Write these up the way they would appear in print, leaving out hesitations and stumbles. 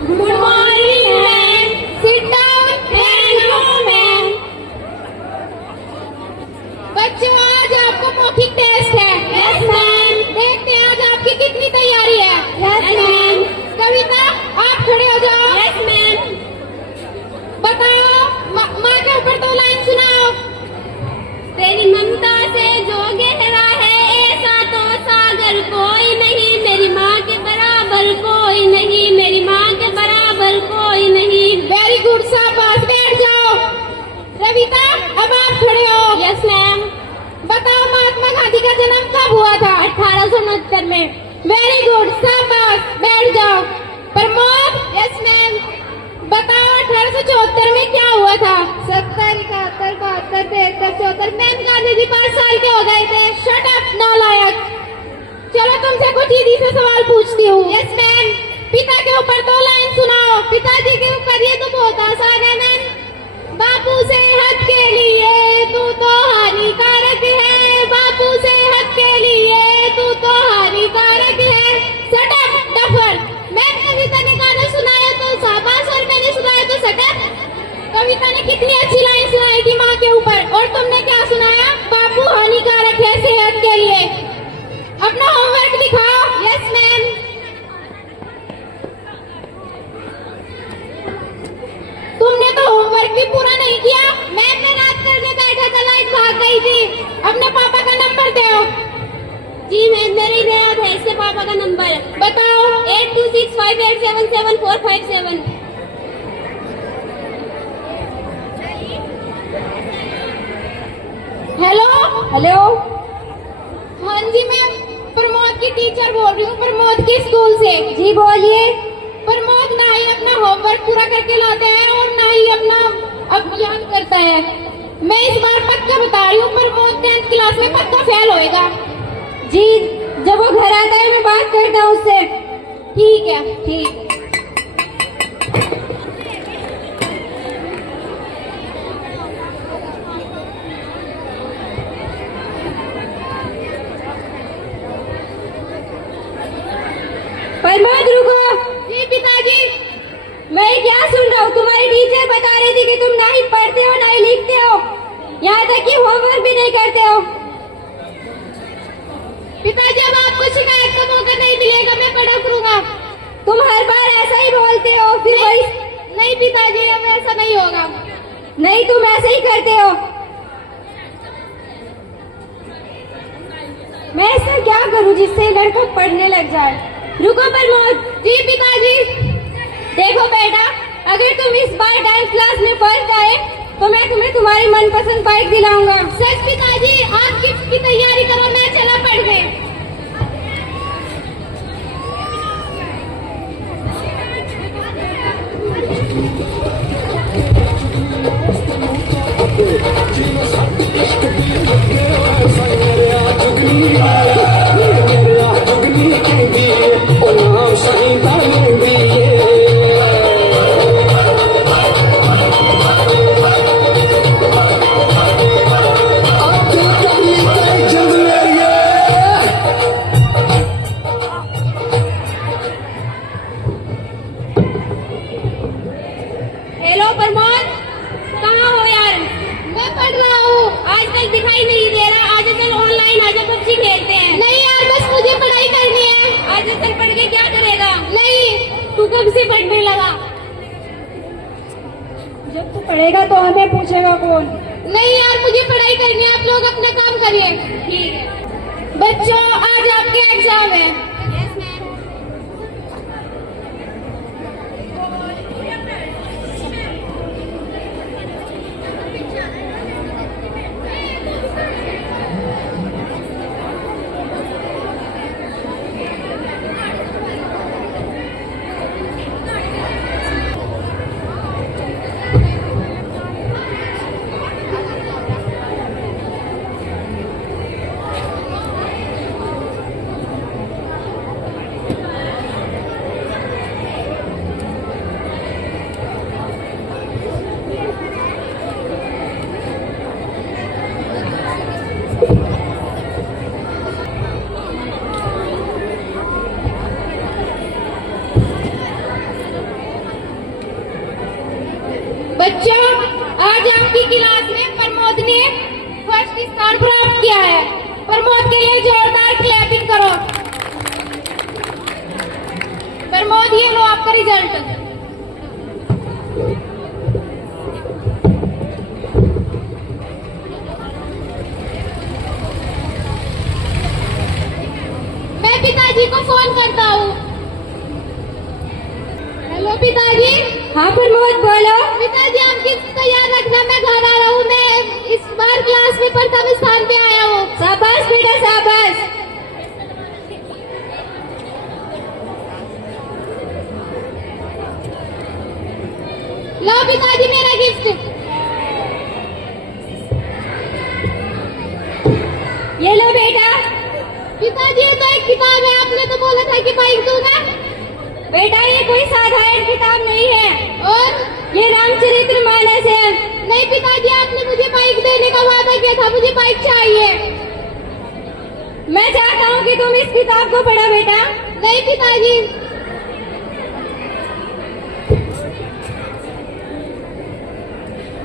Good morning ma'am. Sit down. Thank you ma'am. बच्चों आज आपको मौखिक टेस्ट है। Yes ma'am. देखते हैं आज आपकी कितनी तैयारी है। Yes ma'am. कविता आप खड़े हो जाओ। Yes ma'am. बताओ माँ के ऊपर 2 लाइन सुनाओ। तेरी ममता से जो गहरा है ऐसा तो सागर कोई नहीं, मेरी माँ के बराबर कोई नहीं, मेरी माँ के बराबर कोई नहीं। वेरी गुड शाबाश। बैठ जाओ। रविता अब आप खड़े हो। Yes ma'am. बताओ महात्मा गांधी का जन्म कब हुआ था? 1869 में। वेरी गुड शाबाश। बैठ जाओ। प्रमोद। Yes ma'am. बताओ 1874 में क्या हुआ था? 70, 71, 72, 73, 74। मैम गांधी जी 5 साल के हो गए थे। शट अप नालायक। चलो तुमसे कुछ इजी से सवाल पूछती हूँ। Yes ma'am. पिता के ऊपर 2 लाइन सुनाओ। पिताजी के ऊपर ये तो बहुत आसान है मैम। बापू सेहत के लिए तू तो हानिकारक है, बापू सेहत के लिए तू तो हानिकारक है। Shut up duffer. मैम कविता ने गाना सुनाया तो शाबाश और मैंने सुनाया तो शट अप। कविता ने कितनी अच्छी लाइन सुनाई थी माँ के ऊपर और तुमने क्या सुनाया? बापू हानिकारक है सेहत के लिए। अपना होमवर्क दिखाओ। Yes ma'am. तुमने तो होमवर्क भी पूरा नहीं किया। मैम ने रात करने बैठा था, लाइट भाग गई थी। अपने पापा का नंबर दो। जी मैम मेरे याद है इसके पापा का नंबर। बताओ। 8265877457। Hello hello. हाँ जी मैम प्रमोद की टीचर बोल रही हूँ, प्रमोद के स्कूल से। जी बोलिए। प्रमोद ना ही अपना होमवर्क पूरा करके लाता है और ना ही अपना अभियान करता है। मैं इस बार पक्का बता रही हूँ प्रमोद 10th क्लास में पक्का फेल होएगा। जी जब वो घर आता है मैं बात करता हूँ उससे। ठीक है ठीक। प्रमोद रुको। जी पिताजी। मैं क्या सुन रहा हूँ? तुम्हारी टीचर बता रही थी कि तुम ना ही पढ़ते हो ना ही लिखते हो, यहाँ तक कि होमवर्क भी नहीं करते हो। पिताजी अब आपको शिकायत का मौका नहीं मिलेगा, मैं पढ़ा करूँगा। तुम हर बार ऐसा ही बोलते हो फिर वही। नहीं पिताजी अब ऐसा नहीं होगा। नहीं तुम ऐसे ही करते हो। मैं ऐसा क्या करूँ जिससे लड़का पढ़ने लग जाए? रुको प्रमोद। जी पिताजी। देखो बेटा अगर तुम इस बार डांस क्लास में फर्स्ट आए तो मैं तुम्हें तुम्हारी मनपसंद बाइक दिलाऊंगा। सच पिताजी आप गिफ्ट की तैयारी करो, मैं चला पढ़ने। हेलो प्रमोद कहाँ हो यार? मैं पढ़ रहा हूँ। आजकल दिखाई नहीं दे रहा। आज चल ऑनलाइन आजा पबजी खेलते हैं। नहीं यार बस मुझे पढ़ाई करनी है। आज चल पढ़ के क्या करेगा? नहीं तू कब से पढ़ने लगा? जब तू पढ़ेगा तो हमें पूछेगा कौन? नहीं यार मुझे पढ़ाई करनी है, आप लोग अपना काम करिए। ठीक है। बच्चों आज आपके एग्जाम है। बच्चों, आज आपकी क्लास में प्रमोद ने फर्स्ट स्थान प्राप्त किया है। प्रमोद के लिए जोरदार क्लैपिंग करो। प्रमोद, ये लो आपका रिजल्ट। मैं पिताजी को फोन करता हूँ। हेलो पिताजी। हाँ प्रमोद, बोलो। पिताजी, आपकी तैयार रखना, मैं घर आ रहा हूँ। मैं इस बार क्लास में प्रथम स्थान पे आया हूँ। शाबाश बेटा, शाबाश। लो पिताजी, मेरा गिफ्ट। ये लो बेटा। पिताजी, ये तो एक किताब है, आपने तो बोला था कि बाइक दूंगा। बेटा, ये कोई साधारण किताब नहीं है, और ये रामचरितमानस है। नहीं पिताजी, आपने मुझे बाइक देने का वादा किया था, मुझे बाइक चाहिए। मैं चाहता हूँ कि तुम इस किताब को पढ़ो बेटा। नहीं पिताजी।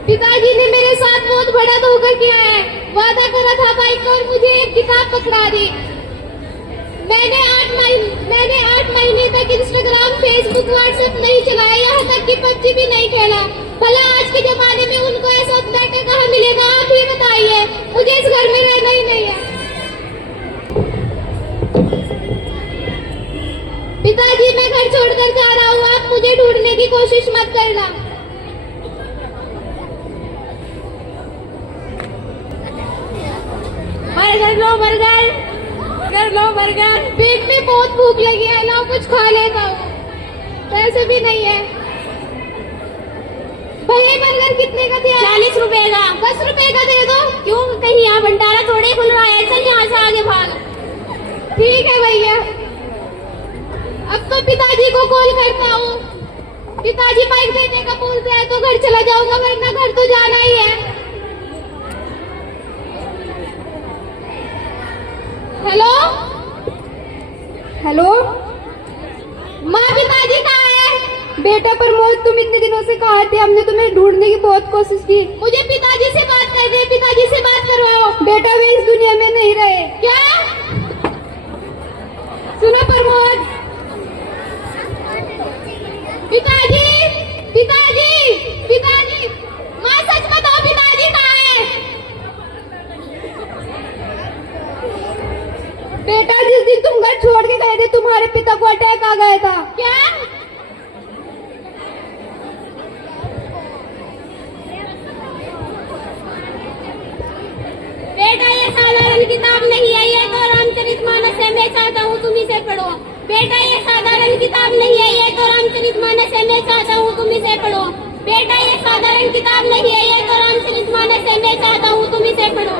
पिताजी ने मेरे साथ बहुत बड़ा धोखा किया है। वादा करा था बाइक का और मुझे एक किताब पकड़ा दी। मैंने 8 महीने तक इंस्टाग्राम, फेसबुक, व्हाट्सएप नहीं चलाया, यहाँ तक कि पबजी भी नहीं खेला। भला आज के जमाने में उनको ऐसा बैठे कहाँ मिलेगा, आप ही बताइए। मुझे इस घर में रहना ही नहीं है। पिताजी, मैं घर छोड़कर जा रहा हूँ, आप मुझे ढूंढने की कोशिश मत करना। बर्गर लो, बर्गर लो, बर्गर। पेट में बहुत भूख लगी है ना, कुछ खा लेता हूँ। पैसे भी नहीं है। भैया, बर्गर कितने का दिया? 40 रुपए का। 10 रुपए का दे दो। क्यों, कहीं यहाँ भंडारा थोड़े खुल रहा है, चल यहाँ से आगे भाग। ठीक है भैया। अब तो पिताजी को कॉल करता हूँ। पिताजी बाइक देने का बोलते हैं तो घर चला जाऊंगा, वरना घर तो जाना ही है। हेलो हेलो माँ, पिताजी कहाँ है? बेटा प्रमोद, तुम इतने दिनों से कहाँ थे? हमने तुम्हें ढूंढने की बहुत कोशिश की। मुझे पिताजी से बात करनी है, पिताजी से बात करवाओ। बेटा, वे इस दुनिया में नहीं रहे। क्या? सुनो प्रमोद। पिताजी, पिताजी, पिताजी, माँ सच बताओ, पिताजी कहाँ है? बेटा, जिस दिन तुम घर छोड़ के गए थे, तुम्हारे पिता को अटैक आ गया था। क्या? बेटा, ये साधारण किताब नहीं है, ये तो रामचरितमानस है। मैं चाहता हूँ तुम इसे पढ़ो। बेटा, ये साधारण किताब नहीं है, ये तो रामचरितमानस है। मैं चाहता हूँ तुम इसे पढ़ो। बेटा, ये साधारण किताब नहीं है, ये तो रामचरितमानस है। मैं चाहता हूँ तुम इसे पढ़ो।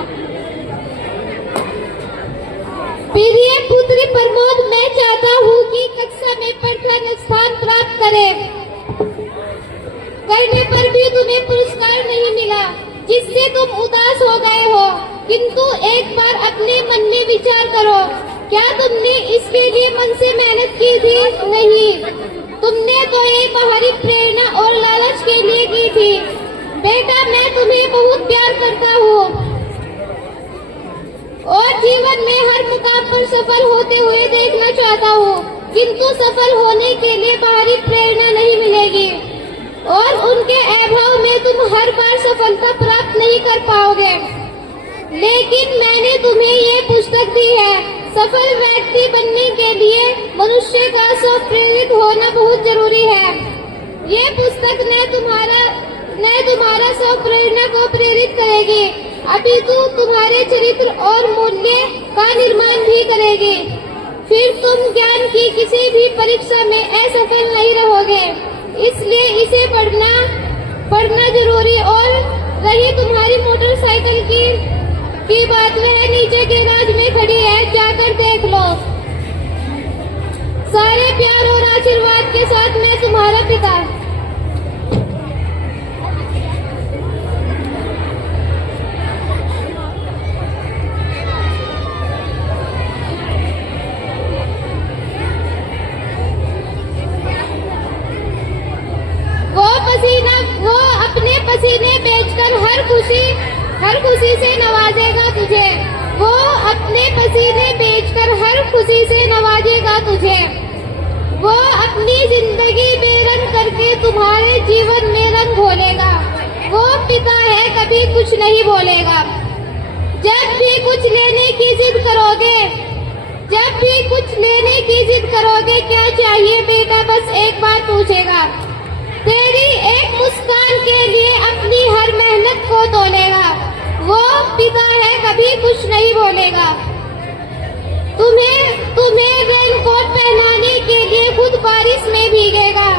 प्रिय पुत्री प्रमोद, मैं चाहता हूँ कि कक्षा में प्रथम स्थान प्राप्त करने पर भी तुम्हें पुरस्कार नहीं मिला, जिससे तुम उदास हो गए हो। किंतु एक बार अपने मन में विचार करो, क्या तुमने इसके लिए मन से मेहनत की थी? नहीं, तुमने तो ये बाहरी प्रेरणा और लालच के लिए की थी। बेटा, मैं तुम्हें बहुत प्यार करता हूँ और जीवन में हर मुकाम पर सफल होते हुए देखना चाहता हूँ, किंतु सफल होने के लिए बाहरी प्रेरणा नहीं मिलेगी और उनके अभाव में तुम हर बार सफलता प्राप्त नहीं कर पाओगे। लेकिन मैंने तुम्हें ये पुस्तक दी है। सफल व्यक्ति बनने के लिए मनुष्य का स्वप्रेरित होना बहुत जरूरी है। ये पुस्तक न तुम्हारा स्वप्रेरणा को प्रेरित करेगी, अपितु तुम्हारे चरित्र और मूल्य का निर्माण भी करेगी। फिर तुम ज्ञान की किसी भी परीक्षा में असफल नहीं रहोगे। इसलिए इसे पढ़ना जरूरी। और रही तुम्हारी मोटरसाइकिल की बात, वह नीचे गैराज में खड़ी है, जाकर देख लो। सारे प्यार और आशीर्वाद के साथ मैं तुम्हारा पिता। वो अपने पसीने बेचकर हर खुशी से नवाजेगा तुझे। वो अपने पसीने बेचकर हर खुशी से नवाजेगा तुझे। वो अपनी जिंदगी बेरंग करके तुम्हारे जीवन में रंग घोलेगा। वो पिता है, कभी कुछ नहीं बोलेगा। जब भी कुछ लेने की जिद करोगे, क्या चाहिए बेटा, बस एक बार पूछेगा। तेरी एक मुस्कान के लिए अपनी हर मेहनत को तोलेगा। वो पिता है, कभी कुछ नहीं बोलेगा। तुम्हें रेनकोट पहनाने के लिए खुद बारिश में भीगेगा।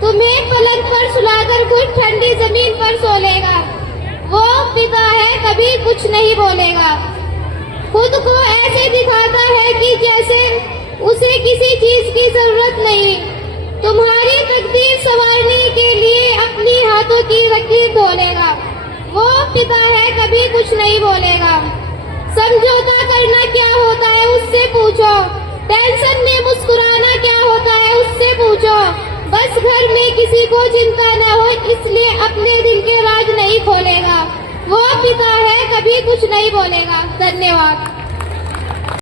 तुम्हें पलंग पर सुलाकर खुद ठंडी जमीन पर सोलेगा। वो पिता है, कभी कुछ नहीं बोलेगा। खुद को ऐसे दिखाता है कि जैसे उसे किसी चीज की जरूरत नहीं। तुम्हारी तकदीर संवारने के लिए अपनी हाथों की लकीर धोलेगा। वो पिता है, कभी कुछ नहीं बोलेगा। समझौता करना क्या होता है, उससे पूछो। टेंशन में मुस्कुराना क्या होता है, उससे पूछो। बस घर में किसी को चिंता न हो, इसलिए अपने दिल के राज नहीं खोलेगा। वो पिता है, कभी कुछ नहीं बोलेगा। धन्यवाद।